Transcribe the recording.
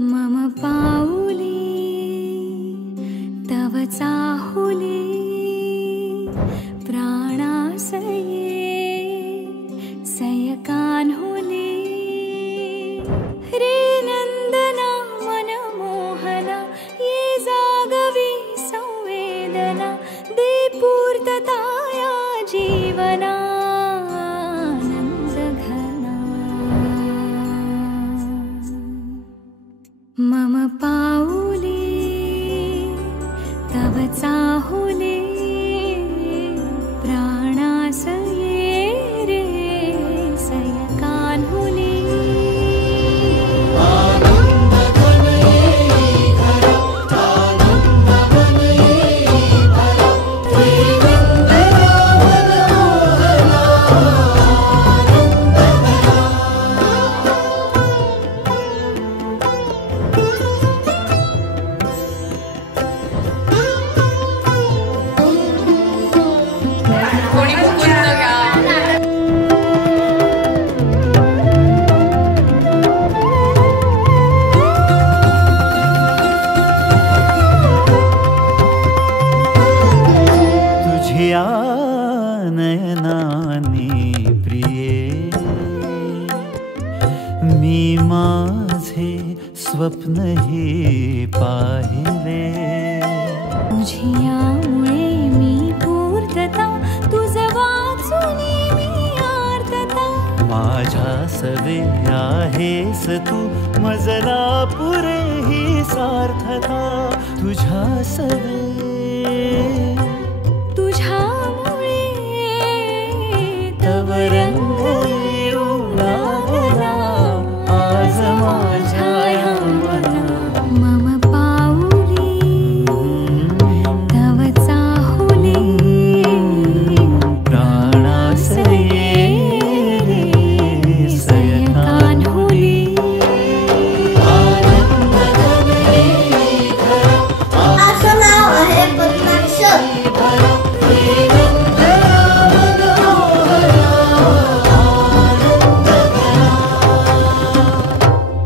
मम पाऊली तव चाहुली प्राणासये सयकान्हुली रे नंदना मनमोहना ये जागवी संवेदना दे पूर्तताया जीवना मम पाऊली तव चाहुली प्राणासये रे सयकान्हुली नयनानी प्रिये मी माझे स्वप्न हे पाहिले तुझ्यामुळे मी पूर्तता तुझ वाचुनी मी आर्तता माझ्या सवे आहेस तू मजला पुरे ही सार्थता तुझ्या सवे